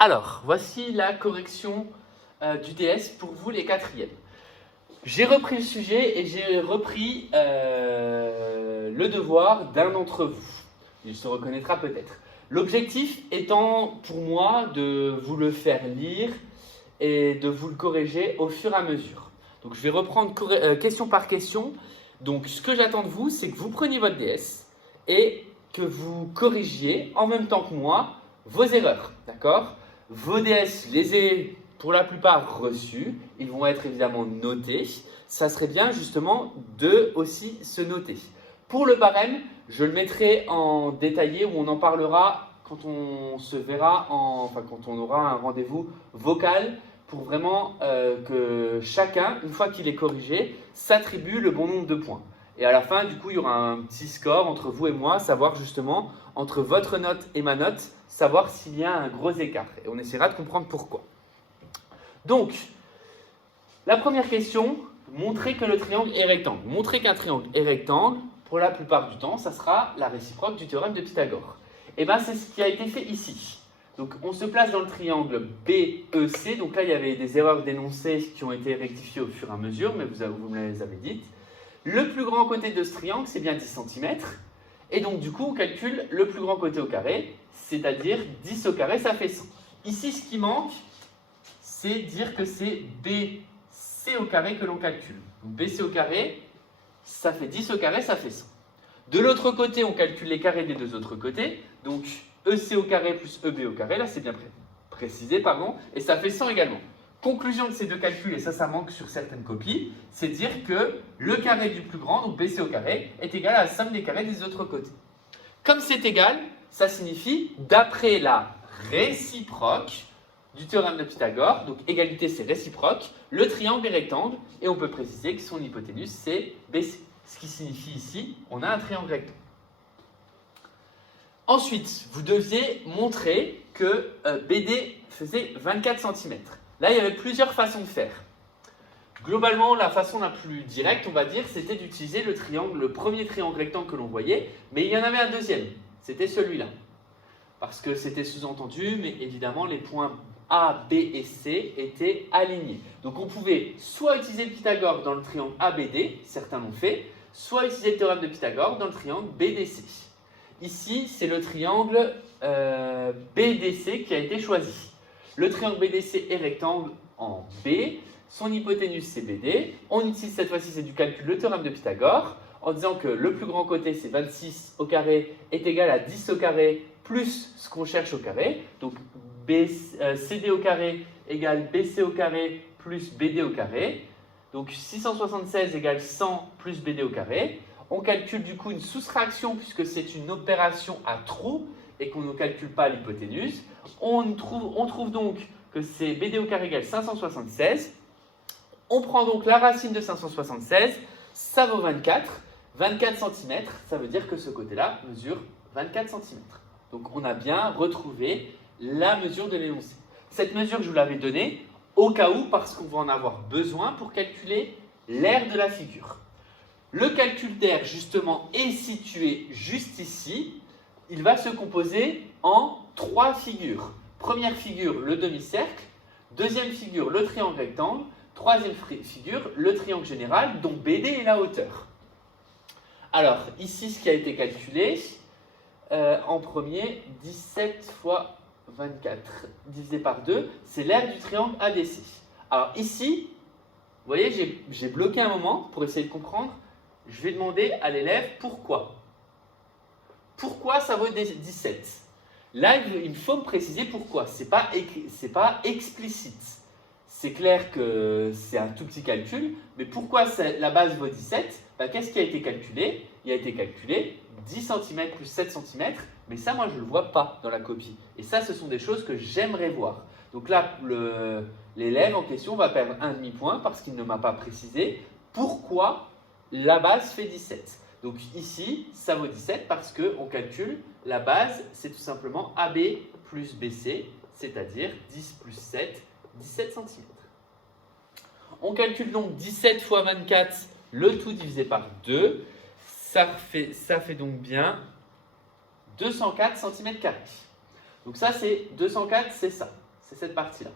Alors, voici la correction du DS pour vous les quatrièmes. J'ai repris le sujet et j'ai repris le devoir d'un d'entre vous. Il se reconnaîtra peut-être. L'objectif étant pour moi de vous le faire lire et de vous le corriger au fur et à mesure. Donc je vais reprendre question par question. Donc ce que j'attends de vous, c'est que vous preniez votre DS et que vous corrigiez en même temps que moi vos erreurs. D'accord ? Vos DS, je les ai pour la plupart reçus. Ils vont être évidemment notés. Ça serait bien justement de aussi se noter. Pour le barème, je le mettrai en détaillé où on en parlera quand on se verra, quand on aura un rendez-vous vocal pour vraiment que chacun, une fois qu'il est corrigé, s'attribue le bon nombre de points. Et à la fin, du coup, il y aura un petit score entre vous et moi, savoir justement, entre votre note et ma note, savoir s'il y a un gros écart. Et on essaiera de comprendre pourquoi. Donc, la première question, montrer que le triangle est rectangle. Montrer qu'un triangle est rectangle, pour la plupart du temps, ça sera la réciproque du théorème de Pythagore. Et bien, c'est ce qui a été fait ici. Donc, on se place dans le triangle BEC. Donc là, il y avait des erreurs d'énoncé qui ont été rectifiées au fur et à mesure, mais vous me les avez dites. Le plus grand côté de ce triangle, c'est bien 10 cm. Et donc, du coup, on calcule le plus grand côté au carré, c'est-à-dire 10 au carré, ça fait 100. Ici, ce qui manque, c'est dire que c'est BC au carré que l'on calcule. Donc, BC au carré, ça fait 10 au carré, ça fait 100. De l'autre côté, on calcule les carrés des deux autres côtés. Donc, EC au carré plus EB au carré, là, c'est bien précisé, pardon, et ça fait 100 également. Conclusion de ces deux calculs, et ça manque sur certaines copies, c'est dire que le carré du plus grand, donc BC au carré, est égal à la somme des carrés des autres côtés. Comme c'est égal, ça signifie, d'après la réciproque du théorème de Pythagore, donc égalité c'est réciproque, le triangle est rectangle, et on peut préciser que son hypoténuse c'est BC. Ce qui signifie ici, on a un triangle rectangle. Ensuite, vous deviez montrer que BD faisait 24 cm. Là, il y avait plusieurs façons de faire. Globalement, la façon la plus directe, on va dire, c'était d'utiliser le premier triangle rectangle que l'on voyait, mais il y en avait un deuxième, c'était celui-là. Parce que c'était sous-entendu, mais évidemment, les points A, B et C étaient alignés. Donc, on pouvait soit utiliser le Pythagore dans le triangle ABD, certains l'ont fait, soit utiliser le théorème de Pythagore dans le triangle BDC. Ici, c'est le triangle BDC qui a été choisi. Le triangle BDC est rectangle en B, son hypoténuse c'est BD. On utilise cette fois-ci, c'est du calcul, le théorème de Pythagore, en disant que le plus grand côté, c'est 26 au carré, est égal à 10 au carré, plus ce qu'on cherche au carré. Donc CD au carré égale BC au carré plus BD au carré. Donc 676 égale 100 plus BD au carré. On calcule du coup une soustraction puisque c'est une opération à trous et qu'on ne calcule pas l'hypoténuse. On trouve donc que c'est BD au carré égale 576. On prend donc la racine de 576, ça vaut 24. 24 cm, ça veut dire que ce côté-là mesure 24 cm. Donc on a bien retrouvé la mesure de l'énoncé. Cette mesure, je vous l'avais donnée au cas où, parce qu'on va en avoir besoin pour calculer l'aire de la figure. Le calcul d'aire, justement, est situé juste ici. Il va se composer en 3 figures. Première figure, le demi-cercle. Deuxième figure, le triangle rectangle. Troisième figure, le triangle général, dont BD est la hauteur. Alors, ici, ce qui a été calculé, en premier, 17 fois 24 divisé par 2, c'est l'aire du triangle ADC. Alors ici, vous voyez, j'ai bloqué un moment pour essayer de comprendre. Je vais demander à l'élève pourquoi. Pourquoi ça vaut 17? Là, il faut me préciser pourquoi. Ce n'est pas explicite. C'est clair que c'est un tout petit calcul, mais pourquoi la base vaut 17? Qu'est-ce qui a été calculé? Il a été calculé 10 cm plus 7 cm, mais ça, moi, je ne le vois pas dans la copie. Et ça, ce sont des choses que j'aimerais voir. Donc là, l'élève en question va perdre un demi-point parce qu'il ne m'a pas précisé pourquoi la base fait 17. Donc ici, ça vaut 17 parce qu'on calcule la base, c'est tout simplement AB plus BC, c'est-à-dire 10 plus 7, 17 cm. On calcule donc 17 fois 24, le tout divisé par 2. Ça fait donc bien 204 cm². Donc ça, c'est 204, c'est ça. c'est cette partie-là.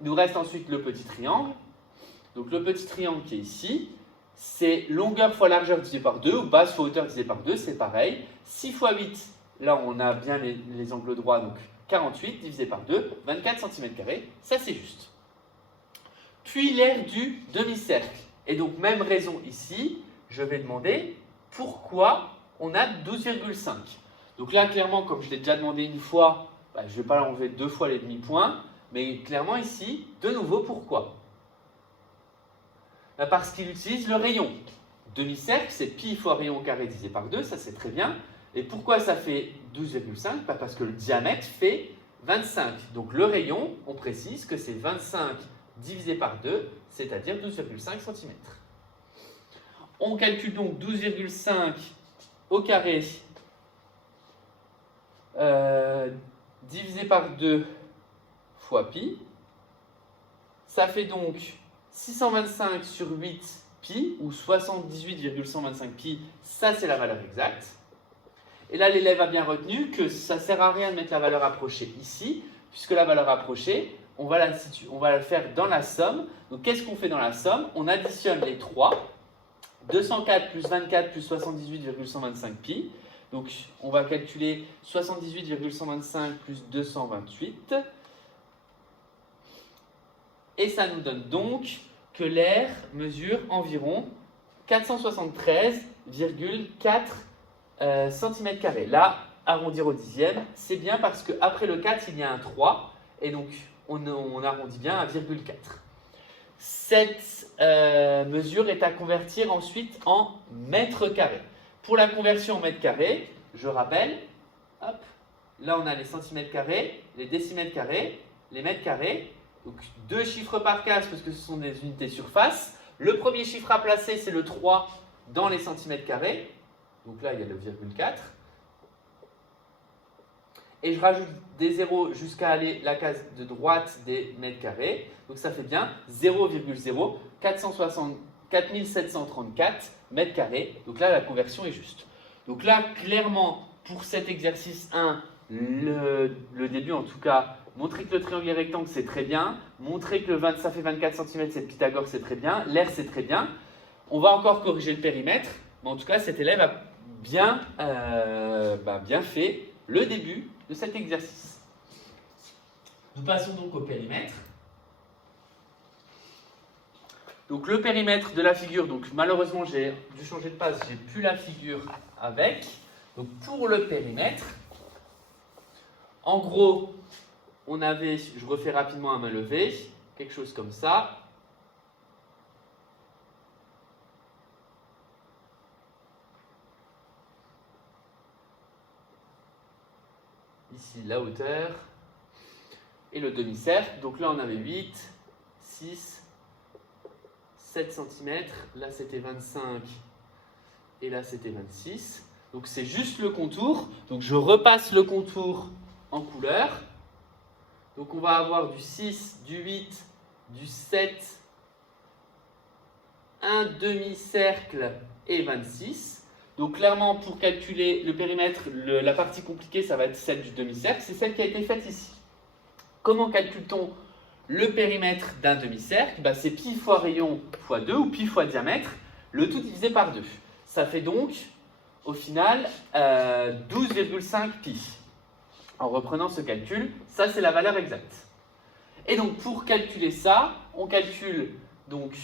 Il nous reste ensuite le petit triangle. Donc le petit triangle qui est ici, c'est longueur fois largeur divisé par 2, ou base fois hauteur divisé par 2, c'est pareil. 6 fois 8, là on a bien les angles droits, donc 48 divisé par 2, 24 cm², ça c'est juste. Puis l'aire du demi-cercle. Et donc même raison ici, je vais demander pourquoi on a 12,5. Donc là clairement, comme je l'ai déjà demandé une fois, je ne vais pas enlever 2 fois les demi-points, mais clairement ici, de nouveau, pourquoi? Parce qu'il utilise le rayon. Demi-cercle, c'est pi fois rayon au carré divisé par 2, ça c'est très bien. Et pourquoi ça fait 12,5? Parce que le diamètre fait 25. Donc le rayon, on précise que c'est 25 divisé par 2, c'est-à-dire 12,5 cm. On calcule donc 12,5 au carré divisé par 2 fois pi. Ça fait donc 625 sur 8 pi, ou 78,125 pi, ça c'est la valeur exacte. Et là, l'élève a bien retenu que ça ne sert à rien de mettre la valeur approchée ici, puisque la valeur approchée, on va la faire dans la somme. Donc qu'est-ce qu'on fait dans la somme? On additionne les 3, 204 plus 24 plus 78,125 pi. Donc on va calculer 78,125 plus 228. Et ça nous donne donc que l'aire mesure environ 473,4 cm². Là, arrondir au dixième, c'est bien parce qu'après le 4, il y a un 3. Et donc, on arrondit bien à 0,4. Cette mesure est à convertir ensuite en mètres carrés. Pour la conversion en mètres carrés, je rappelle, hop, là on a les centimètres carrés, les décimètres carrés, les mètres carrés. Donc 2 chiffres par case parce que ce sont des unités surface. Le premier chiffre à placer, c'est le 3 dans les centimètres carrés. Donc là, il y a le 0,4. Et je rajoute des zéros jusqu'à aller la case de droite des mètres carrés. Donc ça fait bien 0,4734 mètres carrés. Donc là, la conversion est juste. Donc là, clairement, pour cet exercice 1, le début en tout cas, montrer que le triangle est rectangle, c'est très bien. Montrer que ça fait 24 cm, c'est Pythagore, c'est très bien. L'aire, c'est très bien. On va encore corriger le périmètre. Mais en tout cas, cet élève a bien fait le début de cet exercice. Nous passons donc au périmètre. Donc le périmètre de la figure, donc malheureusement j'ai dû changer de page, j'ai plus la figure avec. Donc pour le périmètre, en gros, on avait, je refais rapidement à main levée, quelque chose comme ça. Ici la hauteur et le demi-cercle. Donc là on avait 8, 6, 7 cm. Là c'était 25 et là c'était 26. Donc c'est juste le contour. Donc je repasse le contour en couleur. Donc on va avoir du 6, du 8, du 7, un demi-cercle et 26. Donc clairement, pour calculer le périmètre, la partie compliquée, ça va être celle du demi-cercle. C'est celle qui a été faite ici. Comment calcule-t-on le périmètre d'un demi-cercle? C'est pi fois rayon fois 2 ou pi fois diamètre, le tout divisé par 2. Ça fait donc, au final, 12,5 pi. En reprenant ce calcul, ça c'est la valeur exacte. Et donc pour calculer ça, on calcule, donc,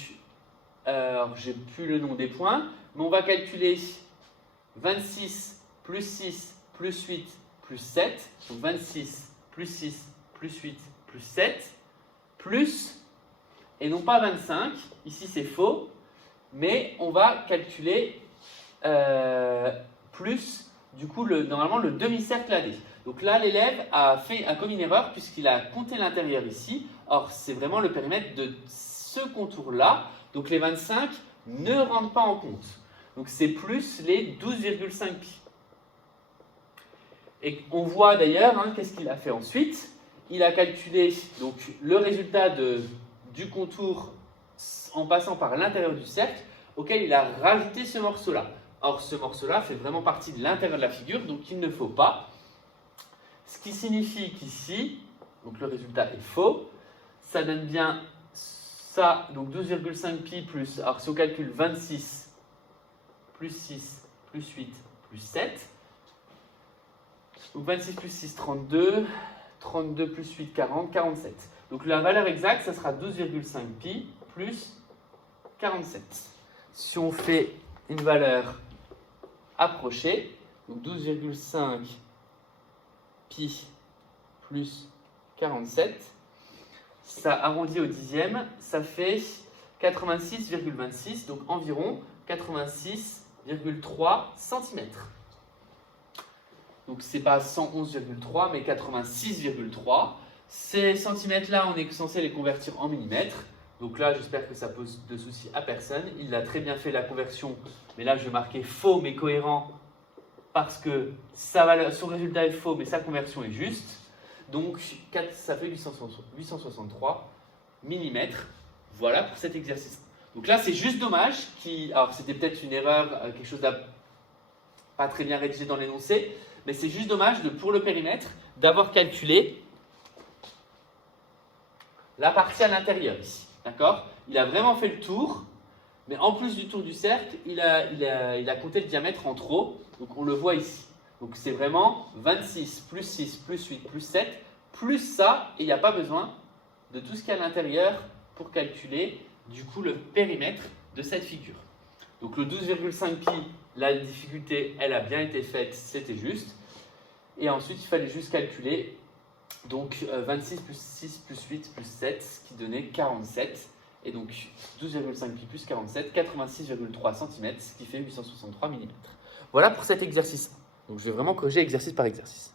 j'ai plus le nom des points, mais on va calculer 26 plus 6 plus 8 plus 7, donc 26 plus 6 plus 8 plus 7, plus, et non pas 25, ici c'est faux, mais on va calculer plus, du coup, normalement le demi-cercle AD. Donc là, l'élève a commis une erreur puisqu'il a compté l'intérieur ici. Or, c'est vraiment le périmètre de ce contour-là. Donc les 25 ne rentrent pas en compte. Donc c'est plus les 12,5 pi. Et on voit d'ailleurs, qu'est-ce qu'il a fait ensuite? Il a calculé donc, le résultat du contour en passant par l'intérieur du cercle, auquel il a rajouté ce morceau-là. Or, ce morceau-là fait vraiment partie de l'intérieur de la figure, donc il ne faut pas. Ce qui signifie qu'ici, Donc le résultat est faux. Ça donne bien ça, donc 12,5 pi plus, alors si on calcule 26 plus 6 plus 8 plus 7, donc 26 plus 6, 32, 32 plus 8, 40, 47. Donc la valeur exacte, ça sera 12,5 pi plus 47. Si on fait une valeur approchée, donc 12,5 pi plus 47, ça arrondit au dixième, ça fait 86,26, donc environ 86,3 cm. Donc c'est pas 111,3 mais 86,3. Ces centimètres-là, on est censé les convertir en millimètres. Donc là, j'espère que ça pose de soucis à personne. Il a très bien fait la conversion, mais là je vais marquer faux mais cohérent parce que son résultat est faux mais sa conversion est juste. Donc ça fait 863 mm. Voilà pour cet exercice. Donc là, c'est juste dommage. Alors c'était peut-être une erreur, quelque chose de pas très bien rédigé dans l'énoncé, mais c'est juste dommage pour le périmètre d'avoir calculé la partie à l'intérieur ici. D'accord? Il a vraiment fait le tour, mais en plus du tour du cercle, il a compté le diamètre en trop. Donc on le voit ici. Donc c'est vraiment 26 plus 6 plus 8 plus 7 plus ça, et il n'y a pas besoin de tout ce qu'il y a à l'intérieur pour calculer du coup le périmètre de cette figure. Donc le 12,5 pi, la difficulté, elle a bien été faite, c'était juste. Et ensuite, il fallait juste calculer donc 26 plus 6 plus 8 plus 7, ce qui donnait 47. Et donc 12,5 pi plus 47, 86,3 cm, ce qui fait 863 mm. Voilà pour cet exercice. Donc je vais vraiment corriger exercice par exercice.